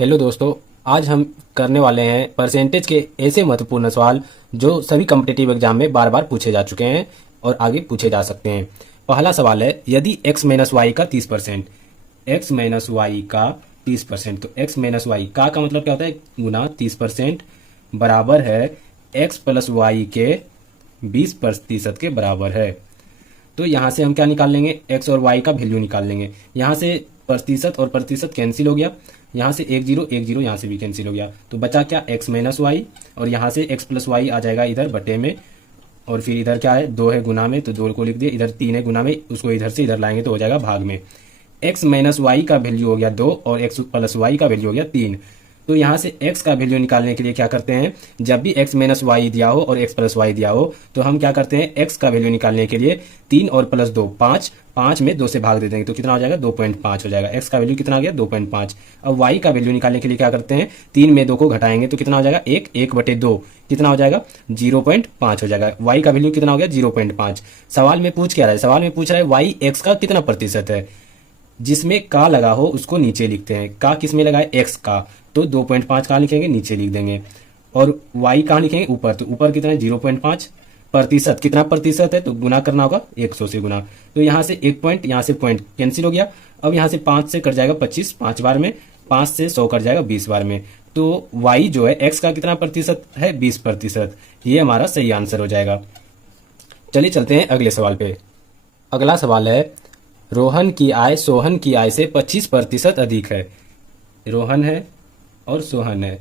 Hello दोस्तों। आज हम करने वाले हैं परसेंटेज के ऐसे महत्वपूर्ण सवाल जो सभी कॉम्पिटिटिव एग्जाम में बार बार पूछे जा चुके हैं और आगे पूछे जा सकते हैं। पहला सवाल है, यदि x माइनस वाई का 30%, x माइनस वाई का 30%, तो x माइनस वाई का मतलब क्या होता है, गुना 30% बराबर है x प्लस वाई के 20% के बराबर है। तो यहाँ से हम क्या निकाल लेंगे, x और y का वैल्यू निकाल लेंगे। यहाँ से प्रतिशत और प्रतिशत कैंसिल हो गया, यहाँ से एक जीरो यहाँ से भी कैंसिल हो गया, तो बचा क्या, x माइनस वाई, और यहाँ से x प्लस वाई आ जाएगा इधर बटे में, और फिर इधर क्या है, 2 है गुना में, तो 2 को लिख दिए, इधर 3 है गुना में, उसको इधर से इधर लाएंगे तो हो जाएगा भाग में। x माइनस वाई का वैल्यू हो गया 2 और x प्लस वाई का वैल्यू हो गया 3। तो यहाँ से x का वैल्यू निकालने के लिए क्या करते हैं, जब भी x माइनस वाई दिया हो और x प्लस वाई दिया हो तो हम क्या करते हैं, x का वैल्यू निकालने के लिए 3 और प्लस 2 5, 5 में 2 से भाग दे देंगे तो कितना हो जाएगा, 2.5 हो जाएगा। x का वैल्यू कितना आ गया, 2.5। अब y का वैल्यू निकालने के लिए क्या करते हैं, 3 में 2 को घटाएंगे तो कितना हो जाएगा, 1 बटे 2 कितना हो जाएगा, 0.5 हो जाएगा। y का वैल्यू कितना हो गया, 0.5। सवाल में पूछ क्या रहा है, सवाल में पूछ रहा है y x का कितना प्रतिशत है। जिसमें का लगा हो उसको नीचे लिखते हैं, का किस में लगा है, x का, तो 2.5 कहाँ लिखेंगे, नीचे लिख देंगे, और y कहाँ लिखेंगे, ऊपर, तो ऊपर कितना है, 0.5। प्रतिशत कितना प्रतिशत है, तो गुना करना होगा 100 से गुना, तो यहाँ से एक पॉइंट, यहाँ से पॉइंट कैंसिल हो गया। अब यहाँ से 5 से कट जाएगा 25 5 बार में, 5 से 100 कट जाएगा 20 बार में, तो y जो है x का कितना प्रतिशत है, 20%। ये हमारा सही आंसर हो जाएगा। चलिए चलते हैं अगले सवाल पे। अगला सवाल है, रोहन की आय सोहन की आय से 25% अधिक है। रोहन है और सोहन है,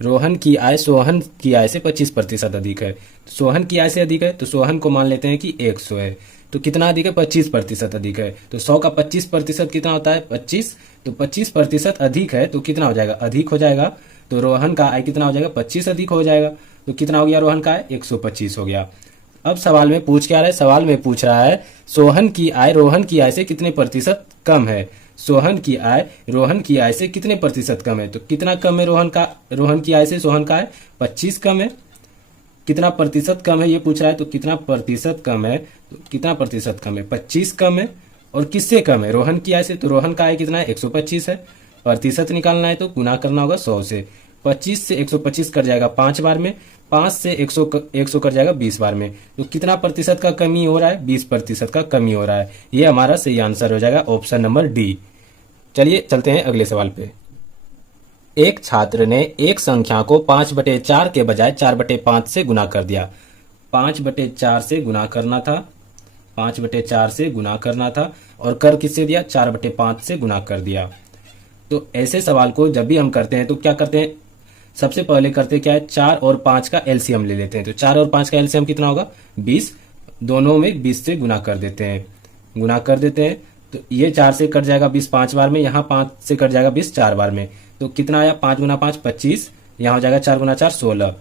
रोहन की आय सोहन की आय से 25% अधिक है। सोहन की आय से अधिक है तो सोहन को मान लेते हैं कि 100 है, तो कितना अधिक है, 25% अधिक है। तो 100 का 25% कितना होता है, 25, तो 25% अधिक है तो कितना हो जाएगा, अधिक हो जाएगा, तो रोहन का आय कितना हो जाएगा, 25 अधिक हो जाएगा, तो कितना हो गया, रोहन का आय 125 हो गया। अब सवाल में पूछ क्या रहा है, सवाल में पूछ रहा है सोहन की आय रोहन की आय से कितने प्रतिशत कम है। सोहन की आय रोहन की आय से कितने प्रतिशत कम है, तो कितना कम है रोहन की आय से सोहन का आय, 25 कम है। कितना प्रतिशत कम है ये पूछ रहा है, तो कितना प्रतिशत कम है, तो कितना प्रतिशत कम है, 25 कम है। और किससे कम है, रोहन की आय से, तो रोहन का आय कितना है, 125 है। प्रतिशत निकालना है तो गुना करना होगा 100 से, 25 से 125 कट जाएगा 5 बार में, 5 से 100 कट जाएगा 20 बार में, तो कितना प्रतिशत का कमी हो रहा है, 20% का कमी हो रहा है। ये हमारा सही आंसर हो जाएगा, ऑप्शन नंबर डी। चलिए चलते हैं अगले सवाल पे। एक छात्र ने एक संख्या को 5/4 के बजाय 4/5 से गुना कर दिया। 5/4 से गुना करना था, 5/4 से गुना करना था, और कर किससे दिया, 4/5 से गुना कर दिया। तो ऐसे सवाल को जब भी हम करते हैं तो क्या करते हैं, सबसे पहले करते क्या है, 4 और 5 का एलसीएम ले लेते हैं। तो 4 और 5 का एलसीएम कितना होगा, 20, दोनों में 20 से गुना कर देते हैं, गुना कर देते हैं। तो ये 4 से कट जाएगा 20 5 बार में, यहाँ 5 से कट जाएगा 20 4 बार में, तो कितना आया, 5 गुना 5 25, यहाँ हो जाएगा 4 गुना 4 16।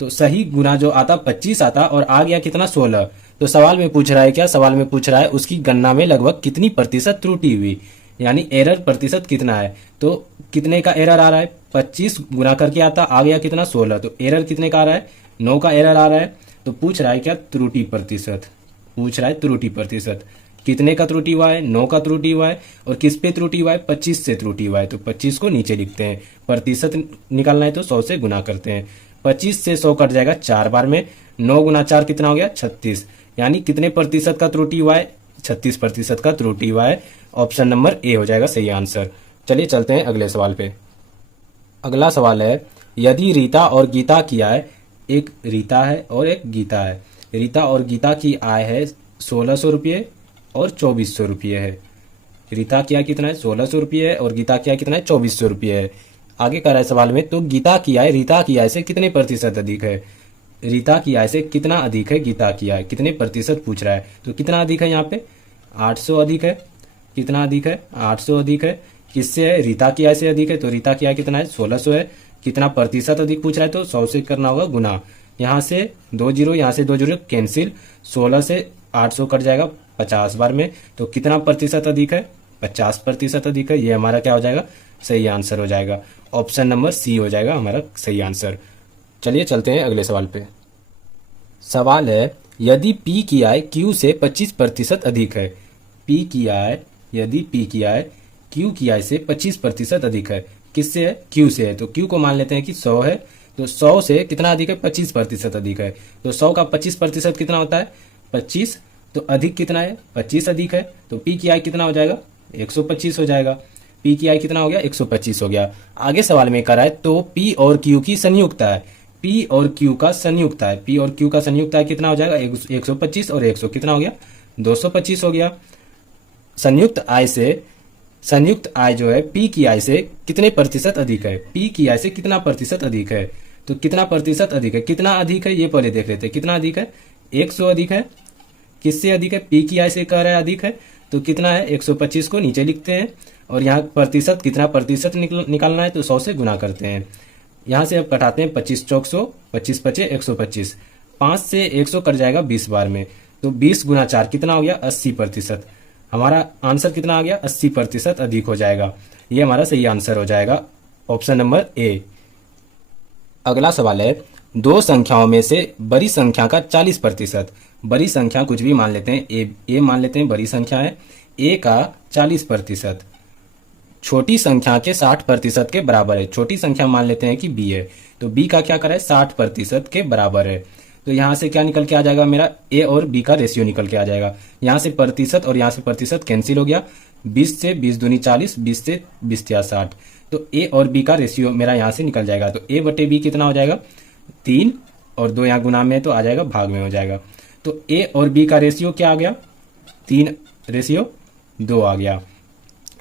तो सही गुना जो आता 25 आता, और आ गया कितना, 16। तो सवाल में पूछ रहा है क्या, सवाल में पूछ रहा है उसकी गणना में लगभग कितनी प्रतिशत त्रुटि हुई, यानी एरर प्रतिशत कितना है। तो कितने का एरर आ रहा है, 25 गुना करके आता, आ गया कितना, 16, तो एरर कितने का आ रहा है, 9 का एरर आ रहा है। तो पूछ रहा है क्या, त्रुटि प्रतिशत, पूछ रहा है त्रुटि प्रतिशत, कितने का त्रुटि हुआ है, 9 का त्रुटि हुआ है, और किस पे त्रुटि हुआ है, 25 से त्रुटि हुआ है, तो 25 को नीचे लिखते हैं। प्रतिशत निकालना है तो 100 से गुना करते हैं, 25 से 100 कट जाएगा 4 बार में, 9 गुना 4 कितना हो गया, 36, यानी कितने प्रतिशत का त्रुटि हुआ है, 36% का त्रुटि हुआ है। ऑप्शन नंबर ए हो जाएगा सही आंसर। चलिए चलते हैं अगले सवाल पे। अगला सवाल है, यदि रीता और गीता की आय, एक रीता है और एक गीता है, रीता और गीता की आय है 1600 रुपये और 2400 रुपये है। रीता की आय कितना है, 1600 रुपये है, और गीता की आय कितना है, 2400 रुपये है। आगे कर रहा है सवाल में, तो गीता की आय रीता की आय से कितने प्रतिशत अधिक है, रीता की आय से कितना अधिक है गीता की आय, कितने प्रतिशत पूछ रहा है। तो कितना अधिक है यहाँ पे, 800 अधिक है। कितना अधिक है, 800 अधिक है। किससे है, रीता की आय से अधिक है, तो रीता की आय कितना है, 1600 है। कितना प्रतिशत अधिक पूछ रहा है, तो 100 से करना होगा गुना, यहाँ से 2 जीरो, यहाँ से 2 जीरो कैंसिल, 16 से 800 कट जाएगा 50 बार में, तो कितना प्रतिशत अधिक है, 50% अधिक है। ये हमारा क्या हो जाएगा, सही आंसर हो जाएगा। ऑप्शन नंबर सी हो जाएगा हमारा सही आंसर। चलिए चलते हैं अगले सवाल पे। सवाल है, यदि P की आय Q से 25% अधिक है, P की आय, यदि P की आय Q की आय से 25% अधिक है, किससे है, क्यू से है। तो क्यू को मान लेते हैं कि 100 है। तो 100 से कितना अधिक है, 25% अधिक है। तो 100 का 25% कितना होता है, 25। तो अधिक कितना है, 25 अधिक है। तो पी की आई कितना हो जाएगा, 125 हो जाएगा। पी की आई कितना हो गया, 125 हो गया। आगे सवाल में करा है तो पी और क्यू की संयुक्त है, पी और क्यू का संयुक्त है, पी और क्यू का संयुक्त है कितना हो जाएगा, 125 और 100 कितना हो गया, 225 हो गया। संयुक्त आय जो है पी की आय से कितने प्रतिशत अधिक है, पी की आय से कितना प्रतिशत अधिक है। तो कितना प्रतिशत अधिक है, कितना अधिक है ये पहले देख लेते हैं। कितना अधिक है, 100 अधिक है। किससे अधिक है, पी की आय से कह रहा है अधिक है। तो कितना है, 125 को नीचे लिखते हैं और यहाँ प्रतिशत कितना प्रतिशत निकालना है तो 100 से गुना करते हैं। यहाँ से अब कटाते हैं 25 चौक 100, 25 पचे 125, 5 से 100 कट जाएगा 20 बार में। तो 20 गुना 4 कितना हो गया, 80%। हमारा आंसर कितना आ गया, 80% अधिक हो जाएगा। ये हमारा सही आंसर हो जाएगा, ऑप्शन नंबर ए। अगला सवाल है, दो संख्याओं में से बड़ी संख्या का 40%, बड़ी संख्या कुछ भी मान लेते हैं, ए मान लेते हैं बड़ी संख्या है, ए का 40% छोटी संख्या के 60% के बराबर है। छोटी संख्या मान लेते हैं कि बी है, तो बी का क्या करा है, 60% के बराबर है। तो यहां से क्या निकल के आ जाएगा, मेरा ए और बी का रेशियो निकल के आ जाएगा। यहां से प्रतिशत और यहां से प्रतिशत कैंसिल हो गया, 20 से 20 दूनी 40, 20 से 20 या 60। तो ए और बी का रेशियो मेरा यहां से निकल जाएगा। तो ए बटे बी कितना हो जाएगा, 3, और 2 यहाँ गुना में है तो आ जाएगा भाग में हो जाएगा। तो ए और बी का रेशियो क्या आ गया, 3:2 आ गया।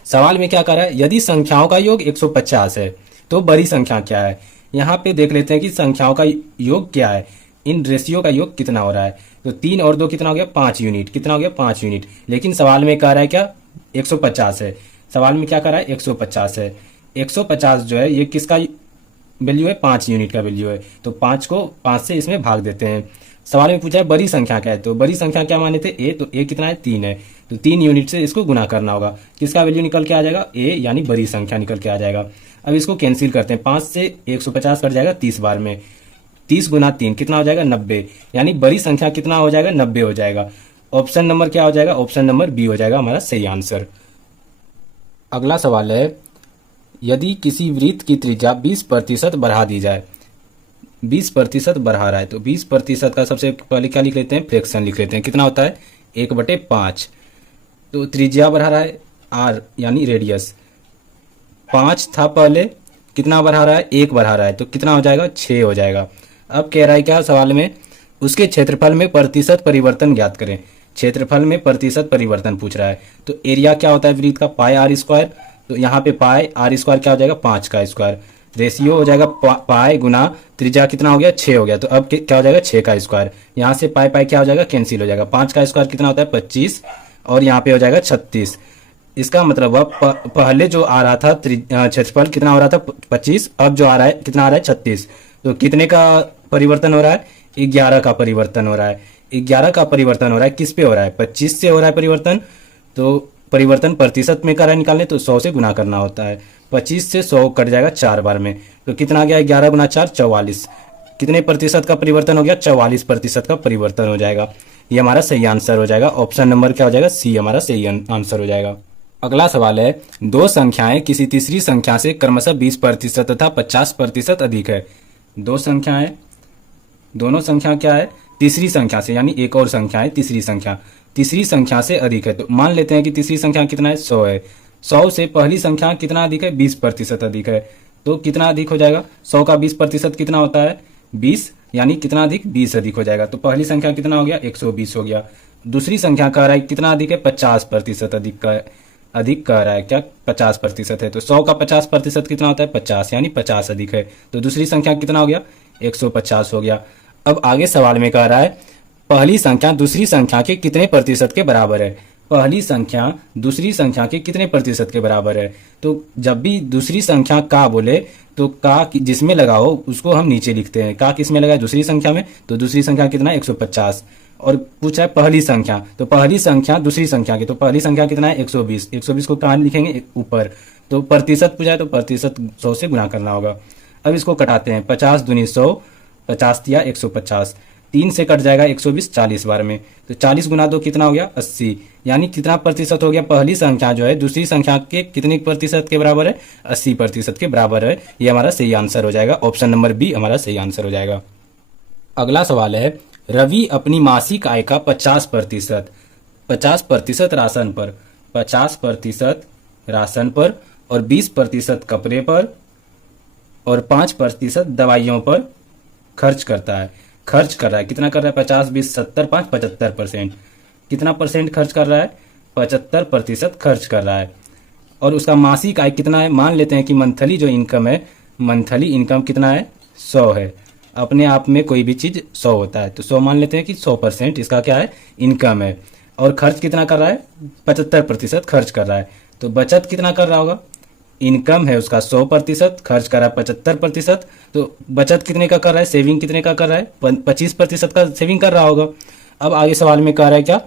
सवाल में क्या कर रहा है, यदि संख्याओं का योग 150 है तो बड़ी संख्या क्या है। यहाँ पे देख लेते हैं कि संख्याओं का योग क्या है, इन रेशियो का योग कितना हो रहा है। तो 3 और 2 कितना हो गया, 5 यूनिट। कितना हो गया, 5 यूनिट। लेकिन सवाल में कह रहा है क्या, 150 है। सवाल में क्या कर रहा है, 150 है। 150 जो है ये किसका वैल्यू है, 5 यूनिट का वैल्यू है। तो 5 को 5 से इसमें भाग देते हैं। सवाल में पूछा है बड़ी संख्या क्या है, तो बड़ी संख्या क्या माने थे, ए। तो ए कितना है, 3 है। तो 3 यूनिट से इसको गुना करना होगा, किसका वैल्यू निकल के आ जाएगा, ए यानी बड़ी संख्या निकल के आ जाएगा। अब इसको कैंसिल करते हैं, 5 से 150 कट जाएगा 30 बार में, 30 गुना 3 कितना हो जाएगा, 90। यानी बड़ी संख्या कितना हो जाएगा, 90 हो जाएगा। ऑप्शन नंबर क्या हो जाएगा, ऑप्शन नंबर बी हो जाएगा हमारा सही आंसर। अगला सवाल है, यदि किसी वृत्त की त्रिज्या 20% बढ़ा दी जाए, 20% बढ़ा रहा है, तो 20% का सबसे पहले क्या लिख लेते हैं, फ्रैक्शन लिख लेते हैं। कितना होता है, 1/5। तो त्रिज्या बढ़ा रहा है आर यानी रेडियस, 5 था पहले, कितना बढ़ा रहा है, 1 बढ़ा रहा है, तो कितना हो जाएगा, 6 हो जाएगा। अब कह रहा है क्या सवाल में, उसके क्षेत्रफल में प्रतिशत परिवर्तन ज्ञात करें। क्षेत्रफल में प्रतिशत परिवर्तन पूछ रहा है। तो एरिया क्या होता है वृत्त का, पाई आर स्क्वायर। तो यहाँ पे पाई आर स्क्वायर क्या हो जाएगा, 5 का स्क्वायर। रेशियो हो जाएगा पाई गुना त्रिज्या कितना हो गया, 6 हो गया। तो अब क्या हो जाएगा, 6 का स्क्वायर। यहाँ से पाई पाई क्या हो जाएगा, कैंसिल हो जाएगा। 5 का स्क्वायर कितना होता है, 25, और यहाँ पे हो जाएगा 36। इसका मतलब पहले जो आ रहा था क्षेत्रफल कितना हो रहा था, 25, अब जो आ रहा है कितना आ रहा है, 36। तो कितने का परिवर्तन हो रहा है, 11 का परिवर्तन हो रहा है। 11 का परिवर्तन हो रहा है, किस पे हो रहा है, 25 से हो रहा है परिवर्तन। तो परिवर्तन प्रतिशत में करा निकालने तो 100 से गुना करना होता है। 25 से 100 कट जाएगा 4 बार में, तो कितना आ गया, 11 गुना 4 44। कितने प्रतिशत का परिवर्तन हो गया, 44% का परिवर्तन हो जाएगा। ये हमारा सही आंसर हो जाएगा। ऑप्शन नंबर क्या हो जाएगा, सी हमारा सही आंसर हो जाएगा। अगला सवाल है, दो संख्याएं किसी तीसरी संख्या से क्रमशः 20% तथा 50% अधिक है। दो संख्याएं, दोनों संख्या क्या है, तीसरी संख्या से, यानी एक और संख्या है तीसरी संख्या से अधिक है। तो मान लेते हैं कि तीसरी संख्या कितना है, 100 है। 100 से पहली संख्या कितना अधिक है, 20% अधिक है। तो कितना अधिक हो जाएगा, 100 का 20% कितना होता है, 20, यानी कितना अधिक, 20 अधिक हो जाएगा। तो पहली संख्या कितना हो गया, 120 हो गया। दूसरी संख्या कह रहा है कितना अधिक है, 50% अधिक कह रहा है क्या, 50% है। तो 100 का 50% कितना होता है, 50, यानी 50 अधिक है। तो दूसरी संख्या कितना हो गया, 150 हो गया। अब आगे सवाल में कह रहा है, पहली संख्या दूसरी संख्या के कितने प्रतिशत के बराबर है। पहली संख्या दूसरी संख्या के कितने प्रतिशत के बराबर है। तो जब भी दूसरी संख्या का बोले तो का जिसमें लगाओ उसको हम नीचे लिखते हैं। का किसमें लगाए, दूसरी संख्या में। तो दूसरी संख्या कितना है, 150। और पूछा है पहली संख्या, तो पहली संख्या दूसरी संख्या की, तो पहली संख्या कितना है, 120। 120 को कहाँ लिखेंगे, ऊपर। तो प्रतिशत पूछा है तो प्रतिशत 100 से गुना करना होगा। अब इसको कटाते हैं, 50 दूनी 100, 50 दिया 150, 3 से कट जाएगा 120 40 बार में, तो 40 गुना 2 कितना हो गया 80, यानी कितना प्रतिशत हो गया, पहली संख्या जो है दूसरी संख्या के कितने प्रतिशत के बराबर है, 80% के बराबर है। ये हमारा सही आंसर हो जाएगा, ऑप्शन नंबर बी हमारा सही आंसर हो जाएगा। अगला सवाल है, रवि अपनी मासिक आय का 50% राशन पर, 50% राशन पर और 20% कपड़े पर और 5% दवाइयों पर खर्च करता है। खर्च कर रहा है, कितना कर रहा है, 50 20 70 5 75%, कितना परसेंट खर्च कर रहा है, 75% खर्च कर रहा है। और उसका मासिक आय कितना है, मान लेते हैं कि मंथली जो इनकम है, मंथली इनकम कितना है 100 है। अपने आप में कोई भी चीज 100 होता है, तो 100 मान लेते हैं कि 100% इसका क्या है, इनकम है। और खर्च कितना कर रहा है, 75% खर्च कर रहा है। तो बचत कितना कर रहा होगा, इनकम है उसका 100%, खर्च कर रहा है 75%, तो बचत कितने का कर रहा है, सेविंग कितने का कर रहा है, 25% का सेविंग कर रहा होगा। अब आगे सवाल में कह रहा है क्या,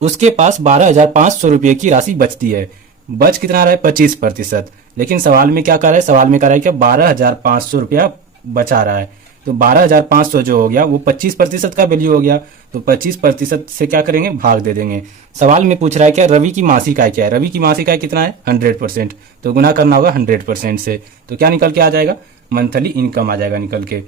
उसके पास 12,500 रुपये की राशि बचती है। बच कितना रहा है, 25%। लेकिन सवाल में क्या कर रहा है, सवाल में कह रहा है क्या 12,500 रुपया बचा रहा है। तो 12,500 जो हो गया वो 25% का वैल्यू हो गया, तो 25% से क्या करेंगे, भाग दे देंगे। सवाल में पूछ रहा है क्या, रवि की मासिक आय क्या है, रवि की मासिक आय कितना है 100%, तो गुना करना होगा 100% से, तो क्या निकल के आ जाएगा, मंथली इनकम आ जाएगा निकल के।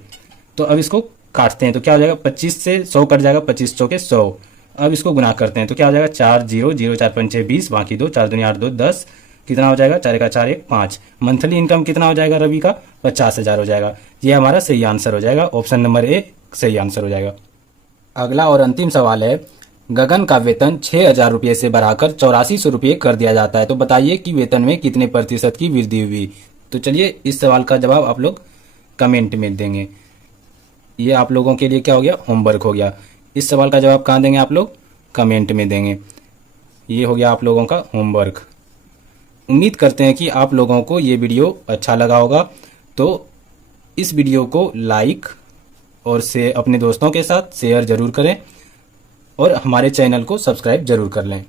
तो अब इसको काटते हैं तो क्या हो जाएगा, 25 से 100 कट जाएगा, 25 चौके 100। अब इसको गुना करते हैं तो क्या हो जाएगा, 4 0 0 4 5 6 20, बाकी 2 4 2 8 2 10, कितना हो जाएगा, 4 का 4 1 5। मंथली इनकम कितना हो जाएगा रवि का, 50,000 हो जाएगा। ये हमारा सही आंसर हो जाएगा, ऑप्शन नंबर ए सही आंसर हो जाएगा। अगला और अंतिम सवाल है, गगन का वेतन 6,000 रुपये से बढ़ाकर 8400 रुपये कर दिया जाता है, तो बताइए कि वेतन में कितने प्रतिशत की वृद्धि हुई। तो चलिए इस सवाल का जवाब आप लोग कमेंट में देंगे। ये आप लोगों के लिए क्या हो गया, होमवर्क हो गया। इस सवाल का जवाब कहाँ देंगे, आप लोग कमेंट में देंगे। ये हो गया आप लोगों का होमवर्क। उम्मीद करते हैं कि आप लोगों को ये वीडियो अच्छा लगा होगा, तो इस वीडियो को लाइक और से अपने दोस्तों के साथ शेयर जरूर करें और हमारे चैनल को सब्सक्राइब जरूर कर लें।